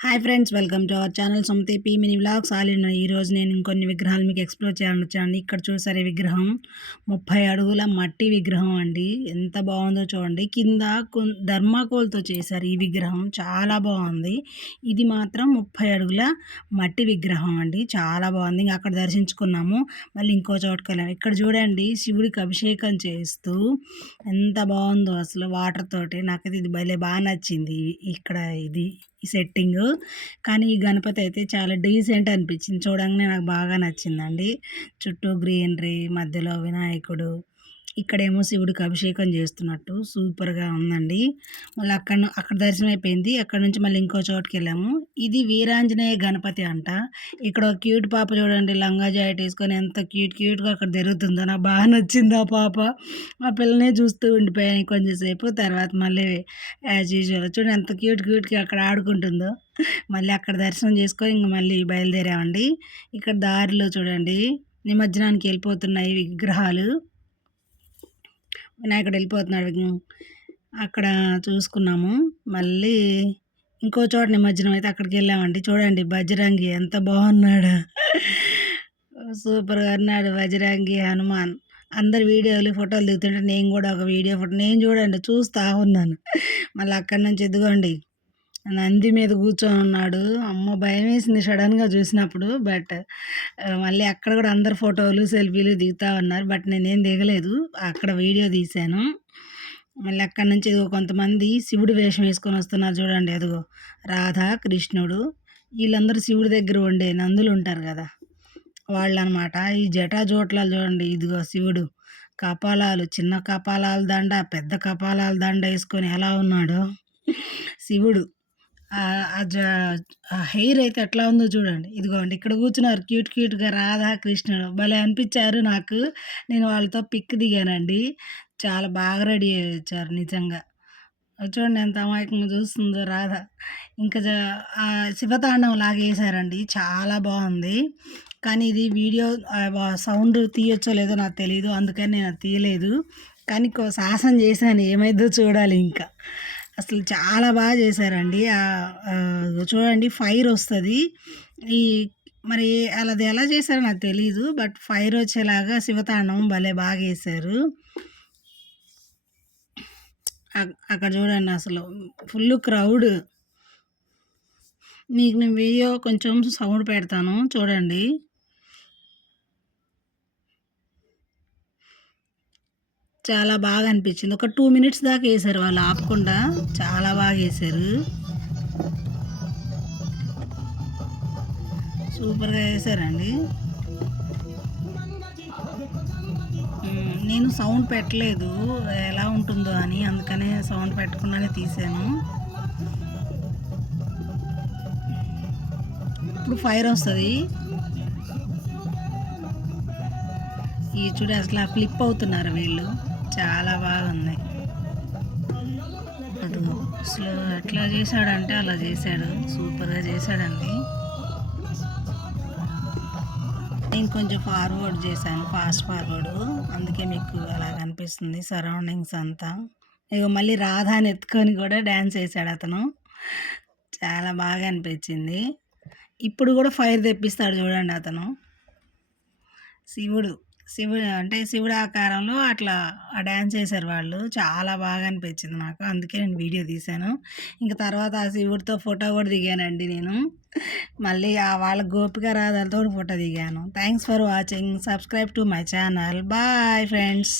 Hi friends welcome to our channel సొంత P mini vlogs. ఆలిన ఈరోజు నేను ఇంకొన్ని విగ్రహాలు మీకు ఎక్స్ప్లోర్ చేయాలని వచ్చానండి. ఇక్కడ చూసారు ఈ విగ్రహం. ముప్పై అడుగుల మట్టి విగ్రహం అండి. ఎంత బాగుందో చూడండి. కింద ధర్మాకోల్తో చేశారు ఈ విగ్రహం. చాలా బాగుంది. ఇది మాత్రం ముప్పై అడుగుల మట్టి విగ్రహం అండి. చాలా బాగుంది. ఇంకా అక్కడ దర్శించుకున్నాము. మళ్ళీ ఇంకో చోటుకి వెళ్ళాము ఇక్కడ చూడండి శివుడికి అభిషేకం చేస్తూ ఎంత బాగుందో అసలు వాటర్ తోటి. నాకైతే ఇది భలే బాగా నచ్చింది. ఇక్కడ ఇది ఈ సెట్టింగ్ కానీ ఈ గణపతి అయితే చాలా డీసెంట్ అనిపించింది. చూడంగానే నాకు బాగా నచ్చిందండి. చుట్టూ గ్రీనరీ మధ్యలో వినాయకుడు. ఇక్కడేమో శివుడికి అభిషేకం చేస్తున్నట్టు సూపర్గా ఉందండి. మళ్ళీ అక్కడ అక్కడ దర్శనం అయిపోయింది అక్కడ నుంచి మళ్ళీ ఇంకో చోటుకి వెళ్ళాము ఇది వీరాంజనేయ గణపతి అంట. ఇక్కడ ఒక క్యూట్ పాప చూడండి లంగా జాకెట్ వేసుకొని ఎంత క్యూట్ క్యూట్గా అక్కడ జరుగుతుందో నాకు బాగా నచ్చింది ఆ పాప. ఆ పిల్లనే చూస్తూ ఉండిపోయాను కొంచెంసేపు తర్వాత మళ్ళీ యాజ్ యూజువల్ చూడండి ఎంత క్యూట్ క్యూట్గా అక్కడ ఆడుకుంటుందో. మళ్ళీ అక్కడ దర్శనం చేసుకొని ఇంక మళ్ళీ బయలుదేరామండి. ఇక్కడ దారిలో చూడండి నిమజ్జనానికి వెళ్ళిపోతున్నాయి విగ్రహాలు. వినాయకుడు వెళ్ళిపోతున్నాడు అక్కడ చూసుకున్నాము. మళ్ళీ ఇంకో చోట నిమజ్జనం అయితే అక్కడికి వెళ్ళామండి. చూడండి బజరంగి ఎంత బాగున్నాడు. సూపర్గా ఉన్నాడు బజరంగి హనుమాన్. అందరు వీడియోలు ఫోటోలు దిగుతుంటే నేను కూడా ఒక వీడియో ఫోటో నేను చూడండి చూస్తూ ఉన్నాను. మళ్ళీ అక్కడి నుంచి ఎదుగోండి నంది మీద కూర్చొని ఉన్నాడు. అమ్మ భయం వేసింది సడన్గా చూసినప్పుడు బట్ మళ్ళీ అక్కడ కూడా అందరు ఫోటోలు సెల్ఫీలు దిగుతా ఉన్నారు. బట్ నేనేం దిగలేదు. అక్కడ వీడియో తీశాను. మళ్ళీ అక్కడి నుంచి ఇదిగో కొంతమంది శివుడు వేషం వేసుకొని వస్తున్నారు చూడండి. అదిగో రాధ కృష్ణుడు. వీళ్ళందరూ శివుడి దగ్గర ఉండే నందులు ఉంటారు కదా. వాళ్ళు అనమాట ఈ జటా జోట్ల చూడండి. ఇదిగో శివుడు. కపాలాలు చిన్న కపాలాల దండ పెద్ద కపాలాల దండ వేసుకొని ఎలా ఉన్నాడో. శివుడు. హెయిర్ అయితే ఎట్లా ఉందో చూడండి. ఇదిగోండి ఇక్కడ కూర్చున్నారు క్యూట్ క్యూట్గా రాధా కృష్ణుడు భలే అనిపించారు నాకు. నేను వాళ్ళతో పిక్ దిగానండి. చాలా బాగా రెడీ అయ్యారు నిజంగా. చూడండి ఎంత అమాయకంగా చూస్తుందో రాధ. ఇంకా శివతాండం లాగా వేసారండి చాలా బాగుంది. కానీ ఇది వీడియో సౌండ్ తీయొచ్చో లేదో నాకు తెలియదు అందుకని నేను తీయలేదు. కానీ సాహసం చేశాను. ఏమైందో చూడాలి ఇంకా. అసలు చాలా బాగా చేశారండి. చూడండి ఫైర్ వస్తుంది. ఈ మరి అలాది ఎలా చేశారో నాకు తెలీదు. బట్ ఫైర్ వచ్చేలాగా శివతాండం భలే బాగా వేశారు అక్కడ చూడండి అసలు ఫుల్ క్రౌడ్. మీకు నేను వీడియో కొంచెం సౌండ్ పెడతాను. చూడండి. చాలా బాగా అనిపించింది. ఒక టూ మినిట్స్ దాకా వేసారు వాళ్ళు ఆపకుండా. చాలా బాగా వేసారు సూపర్గా వేసారండి నేను సౌండ్ పెట్టలేదు. ఎలా ఉంటుందో అని అందుకనే సౌండ్ పెట్టకుండానే తీసాను ఇప్పుడు ఫైర్ వస్తుంది. ఈ చూడ అసలు ఫ్లిప్ అవుతున్నారు వీళ్ళు. చాలా బాగుంది. అదిగో స్లో ఎట్లా చేశాడంటే అలా చేశాడు. సూపర్గా చేశాడండి. నేను కొంచెం ఫార్వర్డ్ చేశాను ఫాస్ట్ ఫార్వర్డ్ అందుకే మీకు అలా కనిపిస్తుంది సరౌండింగ్స్ అంతా. ఇక మళ్ళీ రాధాని ఎత్తుకొని కూడా డ్యాన్స్ వేసాడు అతను. చాలా బాగా అనిపించింది. ఇప్పుడు కూడా ఫైర్ తెప్పిస్తాడు చూడండి అతను. శివుడు. శివుడు అంటే శివుడు ఆకారంలో అట్లా డ్యాన్స్ చేశారు వాళ్ళు. చాలా బాగా అనిపించింది నాకు. అందుకే నేను వీడియో తీశాను. ఇంకా తర్వాత ఆ శివుడితో ఫోటో కూడా దిగానండి నేను. మళ్ళీ ఆ వాళ్ళ గోపిక రాధాలతో ఫోటో దిగాను. Thanks for watching subscribe to my channel bye friends